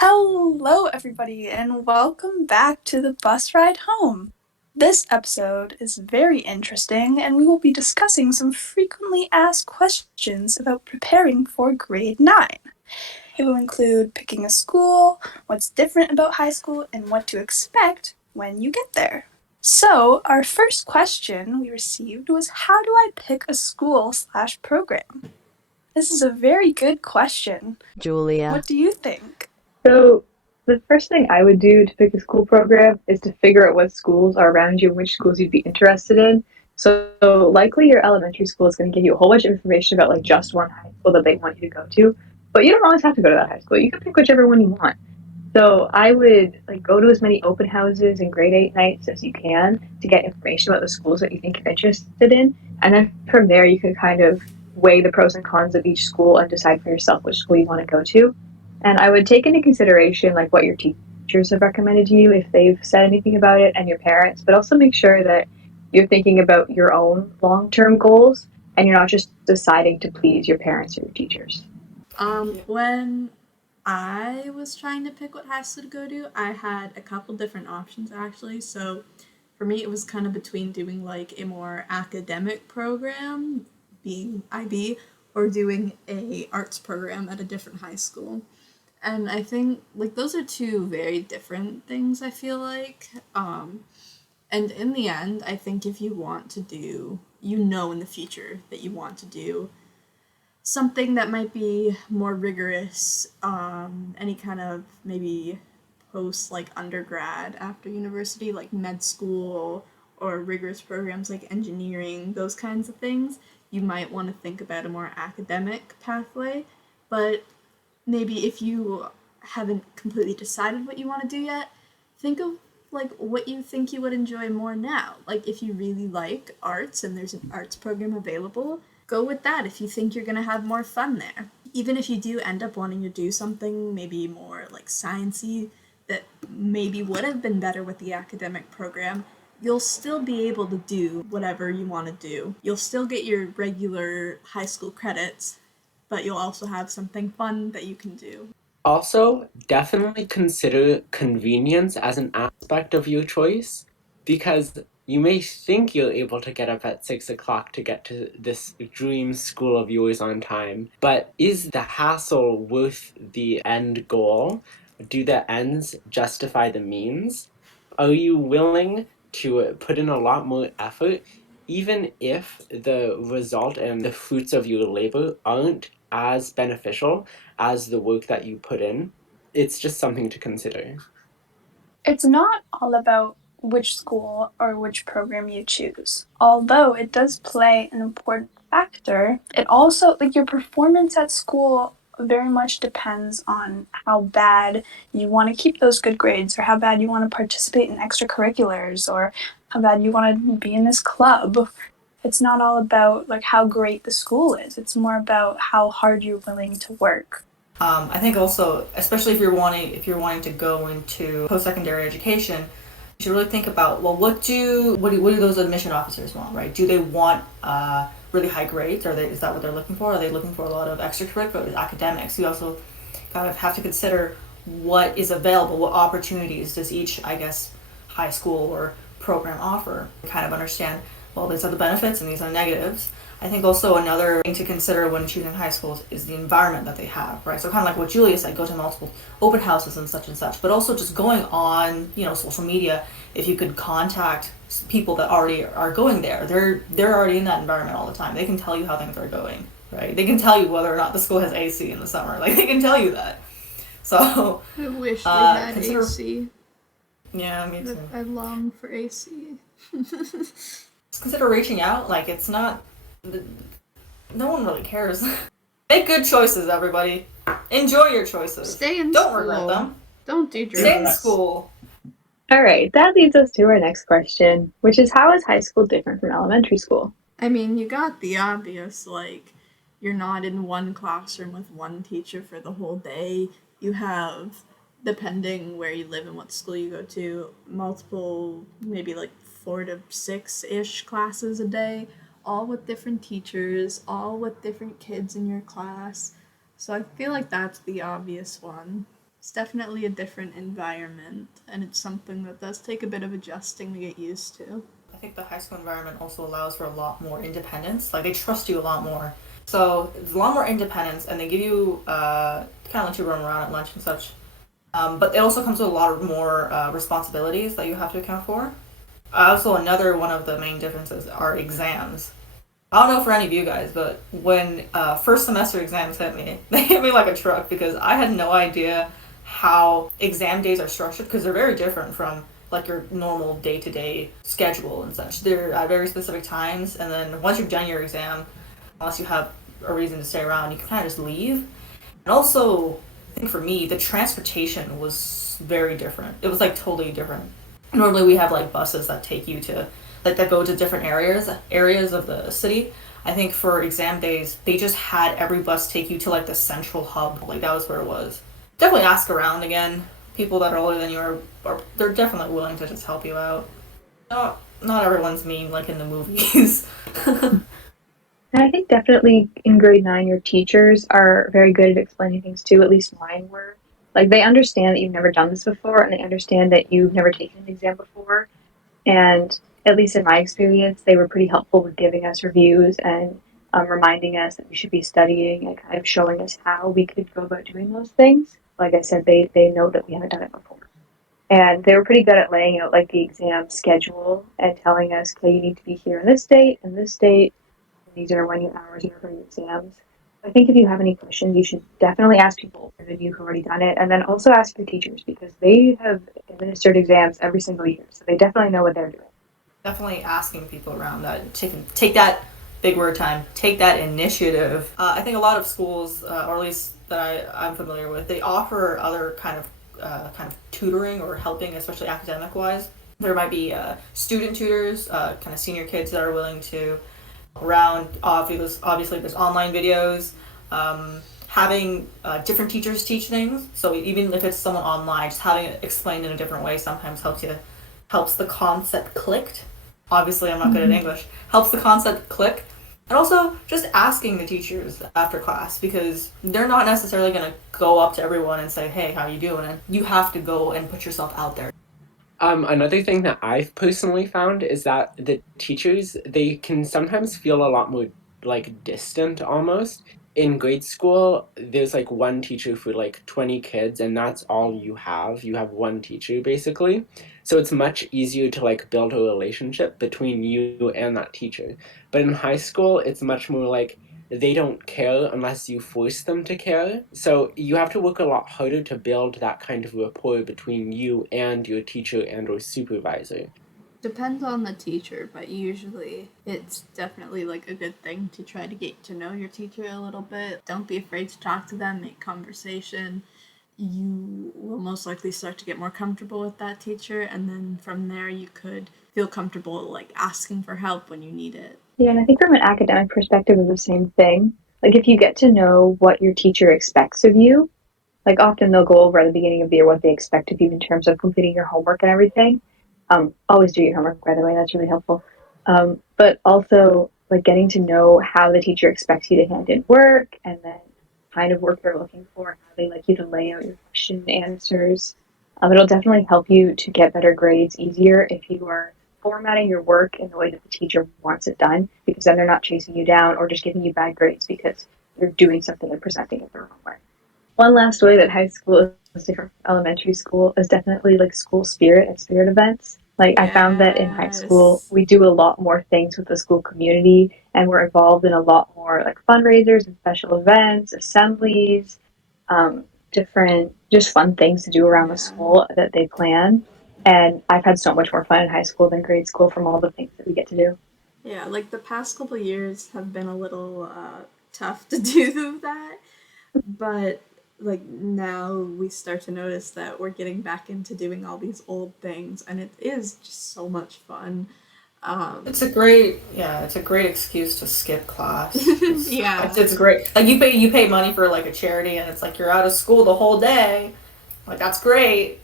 Hello, everybody, and welcome back to the bus ride home. This episode is very interesting, and we will be discussing some frequently asked questions about preparing for grade 9. It will include picking a school, what's different about high school, and what to expect when you get there. So, our first question we received was, how do I pick a school/program? This is a very good question. Julia. What do you think? So the first thing I would do to pick a school program is to figure out what schools are around you and which schools you'd be interested in. So likely your elementary school is going to give you a whole bunch of information about like just one high school that they want you to go to, but you don't always have to go to that high school. You can pick whichever one you want. So I would like go to as many open houses and grade 8 nights as you can to get information about the schools that you think you're interested in, and then from there you can kind of weigh the pros and cons of each school and decide for yourself which school you want to go to. And I would take into consideration like what your teachers have recommended to you if they've said anything about it and your parents, but also make sure that you're thinking about your own long-term goals and you're not just deciding to please your parents or your teachers. When I was trying to pick what high school to go to, I had a couple different options actually. So for me, it was kind of between doing like a more academic program, being IB, or doing a arts program at a different high school. And I think like those are two very different things. I feel like, and in the end, I think if you want to do, in the future that you want to do something that might be more rigorous, any kind of maybe post like undergrad after university, like med school or rigorous programs like engineering, those kinds of things, you might want to think about a more academic pathway. But maybe if you haven't completely decided what you want to do yet, think of like what you think you would enjoy more now. Like if you really like arts and there's an arts program available, go with that if you think you're going to have more fun there. Even if you do end up wanting to do something maybe more like sciencey that maybe would have been better with the academic program, you'll still be able to do whatever you want to do. You'll still get your regular high school credits, but you'll also have something fun that you can do. Also, definitely consider convenience as an aspect of your choice because you may think you're able to get up at 6 o'clock to get to this dream school of yours on time, but is the hassle worth the end goal? Do the ends justify the means? Are you willing to put in a lot more effort, even if the result and the fruits of your labor aren't as beneficial as the work that you put in? It's just something to consider. It's not all about which school or which program you choose. Although it does play an important factor, it also, like your performance at school very much depends on how bad you want to keep those good grades or how bad you want to participate in extracurriculars or how bad you want to be in this club. It's not all about like how great the school is. It's more about how hard you're willing to work. I think also, especially if you're wanting to go into post secondary education, you should really think about well, what do those admission officers want, right? Do they want really high grades? Is that what they're looking for? Are they looking for a lot of extracurriculars, academics? You also kind of have to consider what is available, what opportunities does each, I guess, high school or program offer. Kind of understand well, these are the benefits and these are negatives. I think also another thing to consider when choosing high schools is the environment that they have, right? So kind of like what Julia said, go to multiple open houses and such, but also just going on, social media. If you could contact people that already are going there, they're already in that environment all the time. They can tell you how things are going, right? They can tell you whether or not the school has AC in the summer. Like they can tell you that. So I wish they had consider, AC. yeah, me too. I long for AC. Just consider reaching out. Like it's not no one really cares. Make good choices, everybody. Enjoy your choices. Stay in Don't school. regret them. Don't do drugs. Stay in school. All right, that leads us to our next question, which is how is high school different from elementary school? I mean, you got the obvious, like, you're not in one classroom with one teacher for the whole day. You have, depending where you live and what school you go to, multiple, maybe like 4 to 6-ish classes a day, all with different teachers, all with different kids in your class. So I feel like that's the obvious one. It's definitely a different environment, and it's something that does take a bit of adjusting to get used to. I think the high school environment also allows for a lot more independence. Like they trust you a lot more. So it's a lot more independence, and they give you kind of let you run around at lunch and such. But it also comes with a lot more responsibilities that you have to account for. Also, another one of the main differences are exams. I don't know for any of you guys, but when first semester exams hit me, they hit me like a truck because I had no idea how exam days are structured because they're very different from like your normal day to day schedule and such. They're at very specific times, and then once you've done your exam, unless you have a reason to stay around, you can kind of just leave. And also, I think for me, the transportation was very different. It was like totally different. Normally, we have like buses that take you to like that go to different areas of the city. I think for exam days, they just had every bus take you to like the central hub. Like that was where it was. Definitely ask around again. People that are older than you are they're definitely willing to just help you out. Not everyone's mean like in the movies. And I think definitely in grade 9, your teachers are very good at explaining things too. At least mine were. Like they understand that you've never done this before, and they understand that you've never taken an exam before. And at least in my experience, they were pretty helpful with giving us reviews and reminding us that we should be studying and kind of showing us how we could go about doing those things. Like I said, they know that we haven't done it before. And they were pretty good at laying out like the exam schedule and telling us, okay, you need to be here on this date and this date. And these are when your hours are for your exams. I think if you have any questions, you should definitely ask people older than you who've already done it, and then also ask your teachers because they have administered exams every single year, so they definitely know what they're doing. Definitely asking people around that take that big word time, take that initiative. I think a lot of schools, or at least that I'm familiar with, they offer other kind of tutoring or helping, especially academic wise. There might be student tutors, kind of senior kids that are willing to around. Obviously, there's online videos. Having different teachers teach things. So even if it's someone online, just having it explained in a different way sometimes helps the concept clicked. Obviously, I'm not good at English. Helps the concept click. And also just asking the teachers after class because they're not necessarily going to go up to everyone and say, hey, how you doing? And you have to go and put yourself out there. Another thing that I've personally found is that the teachers, they can sometimes feel a lot more like distant almost. In grade school, there's like one teacher for like 20 kids, and that's all you have. You have one teacher basically. So it's much easier to like build a relationship between you and that teacher. But in high school, it's much more like they don't care unless you force them to care. So you have to work a lot harder to build that kind of rapport between you and your teacher and or supervisor. Depends on the teacher, but usually it's definitely like a good thing to try to get to know your teacher a little bit. Don't be afraid to talk to them, make conversation. You will most likely start to get more comfortable with that teacher, and then from there you could feel comfortable like asking for help when you need it. Yeah, and I think from an academic perspective, it's the same thing. Like if you get to know what your teacher expects of you, like often they'll go over at the beginning of the year what they expect of you in terms of completing your homework and everything. Always do your homework, by the way, that's really helpful. But also like getting to know how the teacher expects you to hand in work and then kind of work they're looking for, how they like you to lay out your question and answers. It'll definitely help you to get better grades easier if you are formatting your work in the way that the teacher wants it done, because then they're not chasing you down or just giving you bad grades because you're doing something and presenting it the wrong way. One last way that high school is different from elementary school is definitely like school spirit and spirit events. Like I found that in high school, Yes. we do a lot more things with the school community and we're involved in a lot more like fundraisers and special events, assemblies, different just fun things to do around the Yeah. school that they plan. And I've had so much more fun in high school than grade school from all the things that we get to do. Yeah, like the past couple years have been a little tough to do that, but like now we start to notice that we're getting back into doing all these old things, and it is just so much fun. Um, It's a great excuse to skip class. yeah, It's great. Like you pay money for like a charity, and it's like you're out of school the whole day. Like that's great.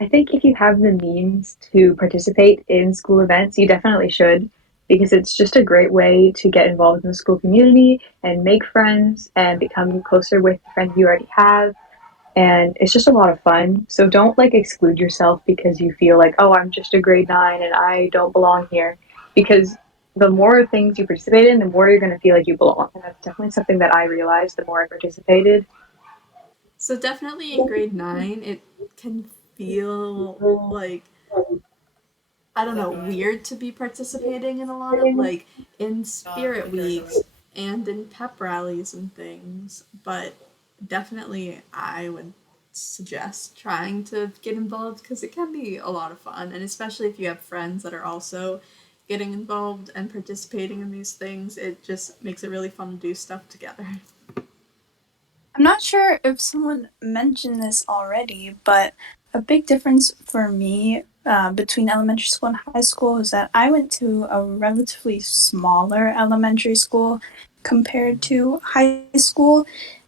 I think if you have the means to participate in school events, you definitely should, because it's just a great way to get involved in the school community and make friends and become closer with the friends you already have. and it's just a lot of fun. So don't like exclude yourself because you feel like, oh, I'm just a grade 9 and I don't belong here. Because the more things you participate in, the more you're going to feel like you belong. And that's definitely something that I realized the more I participated. So definitely in grade 9, it can feel like, I don't know, weird to be participating in a lot of, like, in spirit weeks and in pep rallies and things. But definitely I would suggest trying to get involved because it can be a lot of fun. And especially if you have friends that are also getting involved and participating in these things, it just makes it really fun to do stuff together. I'm not sure if someone mentioned this already, but a big difference for me between elementary school and high school is that I went to a relatively smaller elementary school compared to high school.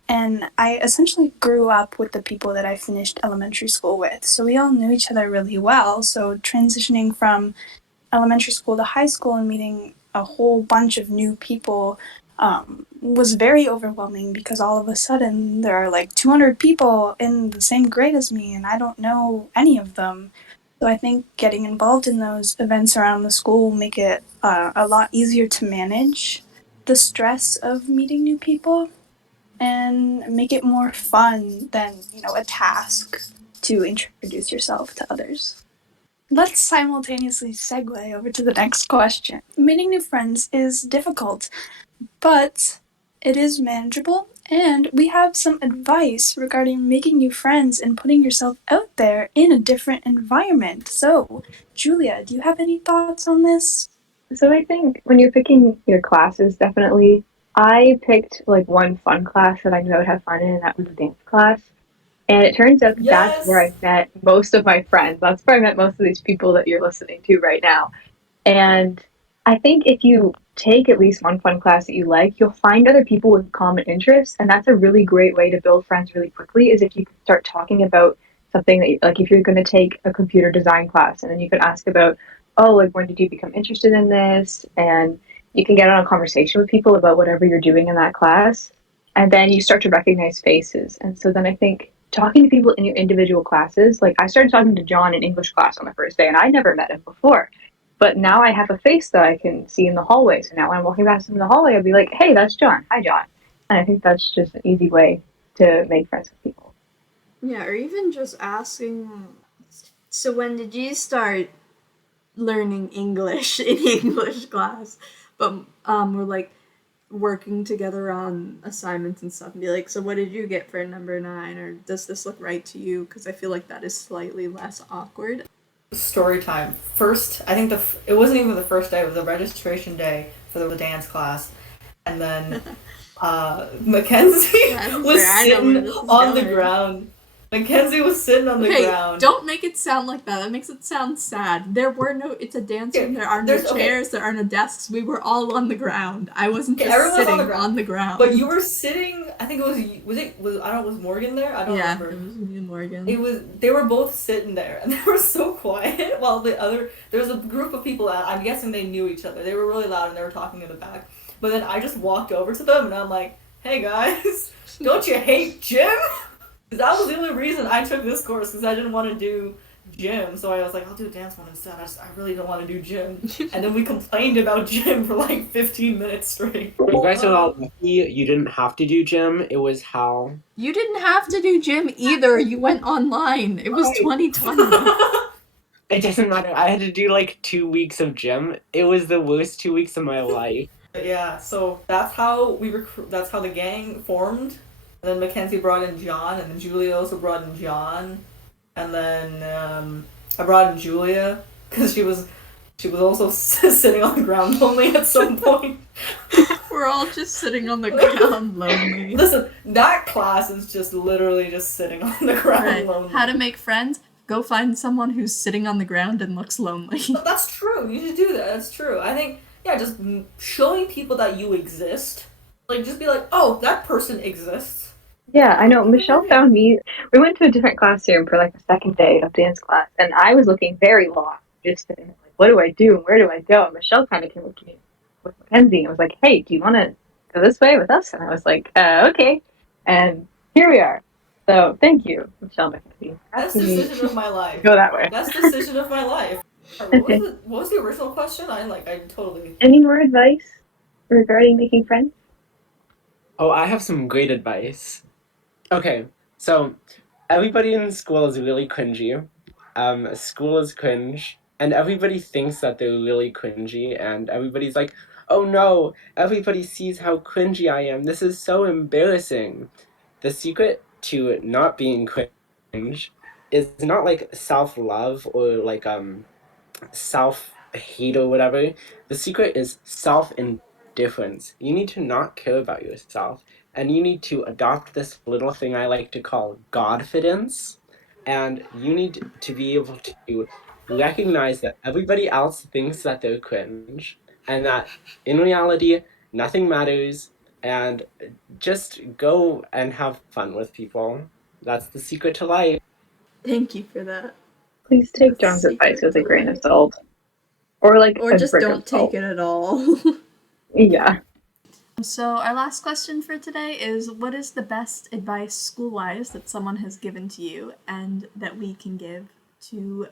And I essentially grew up with the people that I finished elementary school with. So we all knew each other really well. So transitioning from elementary school to high school and meeting a whole bunch of new people was very overwhelming because all of a sudden there are like 200 people in the same grade as me and I don't know any of them. So I think getting involved in those events around the school will make it a lot easier to manage the stress of meeting new people and make it more fun than, a task to introduce yourself to others. Let's simultaneously segue over to the next question. Meeting new friends is difficult, but it is manageable, and we have some advice regarding making new friends and putting yourself out there in a different environment. So, Julia, do you have any thoughts on this? So I think when you're picking your classes, definitely, I picked like one fun class that I knew I would have fun in, and that was a dance class. And it turns out that that's where Yes. I met most of my friends. That's where I met most of these people that you're listening to right now. And I think if you take at least one fun class that you like, you'll find other people with common interests. And that's a really great way to build friends really quickly is if you can start talking about something that, like, if you're going to take a computer design class and then you can ask about, oh, like, when did you become interested in this? And you can get on a conversation with people about whatever you're doing in that class. And then you start to recognize faces. And so then I think talking to people in your individual classes, like I started talking to John in English class on the first day and I never met him before. But now I have a face that I can see in the hallway. So now when I'm walking past him in the hallway, I'll be like, hey, that's John. Hi, John. And I think that's just an easy way to make friends with people. Yeah, or even just asking, so when did you start learning English in English class? But we're like working together on assignments and stuff and be like, so what did you get for number 9? Or does this look right to you? Because I feel like that is slightly less awkward. Story time. First, I think it wasn't even the first day. It was the registration day for the dance class, and then Mackenzie was sitting on the ground. Mackenzie was sitting on the ground. Don't make it sound like that. That makes it sound sad. There were no. It's a dance room. There are no chairs. There are no desks. We were all on the ground. I wasn't just sitting on the ground. But you were sitting. I think it was. I don't know. Was Morgan there? I don't remember. It was me and Morgan. It was. They were both sitting there, and they were so quiet. While there was a group of people. I'm guessing they knew each other. They were really loud, and they were talking in the back. But then I just walked over to them, and I'm like, "Hey guys, don't you hate gym?" That was the only reason I took this course, because I didn't want to do gym. So I was like, I'll do dance one instead. I really don't want to do gym. And then we complained about gym for like 15 minutes straight. You guys are all lucky you didn't have to do gym. It was hell. You didn't have to do gym either. You went online. It was 2020. It doesn't matter. I had to do like 2 weeks of gym. It was the worst 2 weeks of my life. Yeah, so that's how that's how the gang formed. And then Mackenzie brought in John, and then Julia also brought in John, and then I brought in Julia because she was also sitting on the ground lonely at some point. We're all just sitting on the ground lonely. Listen, that class is just literally just sitting on the ground lonely. How to make friends? Go find someone who's sitting on the ground and looks lonely. That's true. You should do that. That's true. I think, yeah, just showing people that you exist. Like, just be like, oh, that person exists. Yeah, I know. Michelle found me. We went to a different classroom for like the second day of dance class, and I was looking very lost, just sitting like, what do I do and where do I go? And Michelle kind of came up to me with Mackenzie and was like, hey, do you want to go this way with us? And I was like, okay. And here we are. So thank you, Michelle McKenzie. Best decision of my life. Go that way. Best decision of my life. What was the original question? I totally. Any more advice regarding making friends? Oh, I have some great advice. Okay, so everybody in school is really cringy. School is cringe, and everybody thinks that they're really cringy, and everybody's like, oh no, everybody sees how cringy I am. This is so embarrassing. The secret to not being cringe is not like self-love or like self-hate or whatever. The secret is self-indifference. You need to not care about yourself, and you need to adopt this little thing I like to call Godfidence, and you need to be able to recognize that everybody else thinks that they're cringe, and that in reality, nothing matters, and just go and have fun with people. That's the secret to life. Thank you for that. Please take The John's advice secret with a to grain of life. salt. Or like Or a just brick don't of salt. take it at all. Yeah. So, our last question for today is what is the best advice school wise that someone has given to you and that we can give to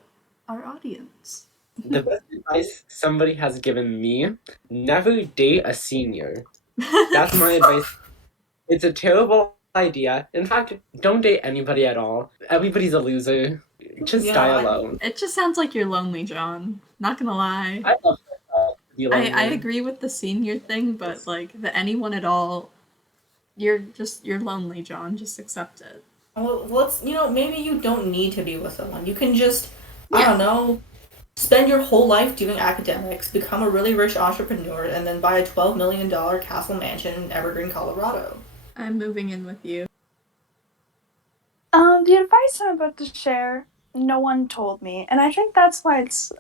our audience? The best advice somebody has given me, never date a senior. That's my advice. It's a terrible idea. In fact, don't date anybody at all. Everybody's a loser. Just die alone. It just sounds like you're lonely, John. Not gonna lie. I love myself to be lonely. I agree with the senior thing, but like the anyone at all, you're lonely, John. Just accept it. Well, maybe you don't need to be with someone. You can just, I don't know, spend your whole life doing academics, become a really rich entrepreneur, and then buy a $12 million castle mansion in Evergreen, Colorado. I'm moving in with you. The advice I'm about to share, no one told me, and I think that's why it's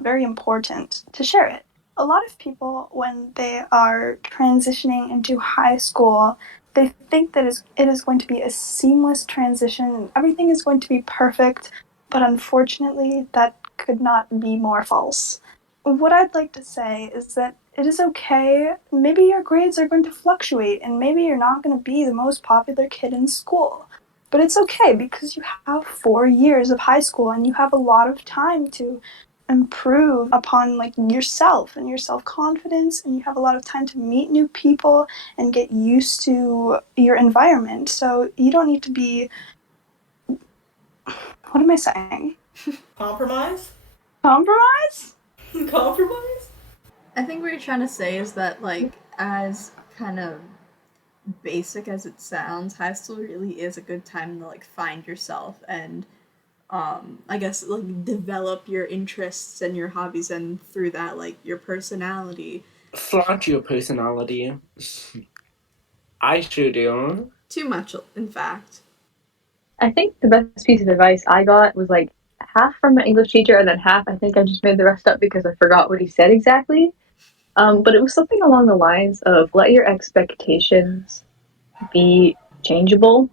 very important to share it. A lot of people, when they are transitioning into high school, they think that it is going to be a seamless transition and everything is going to be perfect, but unfortunately, that could not be more false. What I'd like to say is that it is okay. Maybe your grades are going to fluctuate, and maybe you're not going to be the most popular kid in school. But it's okay because you have 4 years of high school and you have a lot of time to improve upon like yourself and your self-confidence, and you have a lot of time to meet new people and get used to your environment. So you don't need to be, what am I saying? Compromise? Compromise? Compromise? I think what you're trying to say is that like as kind of basic as it sounds, high school really is a good time to like find yourself and I guess like develop your interests and your hobbies, and through that like your personality. Flaunt your personality. I sure do. Too much, in fact. I think the best piece of advice I got was like half from my English teacher and then half I think I just made the rest up because I forgot what he said exactly. But it was something along the lines of let your expectations be changeable.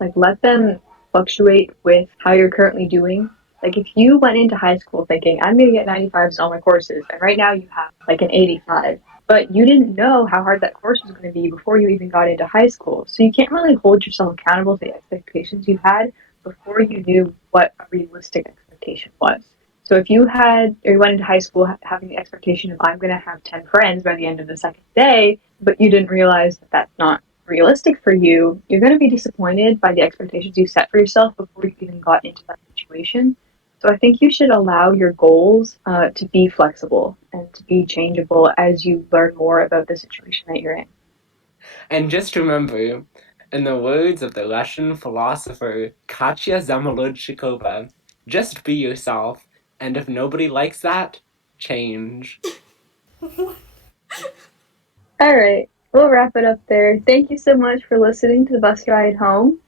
Like let them fluctuate with how you're currently doing. Like if you went into high school thinking I'm gonna get 95s in all my courses, and right now you have like an 85, but you didn't know how hard that course was going to be before you even got into high school. So you can't really hold yourself accountable to the expectations you had before you knew what a realistic expectation was. So if you had, or you went into high school having the expectation of I'm going to have 10 friends by the end of the second day, but you didn't realize that that's not realistic for you, you're going to be disappointed by the expectations you set for yourself before you even got into that situation. So I think you should allow your goals to be flexible and to be changeable as you learn more about the situation that you're in. And just remember, in the words of the Russian philosopher Katya Zamolodchikova, just be yourself, and if nobody likes that, change. All right, we'll wrap it up there. Thank you so much for listening to the bus ride home.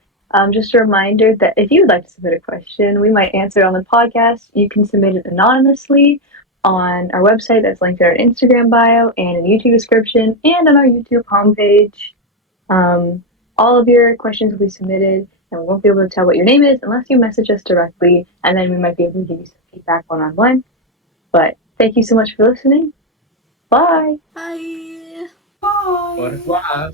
Just a reminder that if you'd like to submit a question, we might answer it on the podcast. You can submit it anonymously on our website that's linked in our Instagram bio and in the YouTube description and on our YouTube homepage. All of your questions will be submitted, and we won't be able to tell what your name is unless you message us directly, and then we might be able to give you some feedback one-on-one. But thank you so much for listening. Bye! Bye! Bye! Au revoir.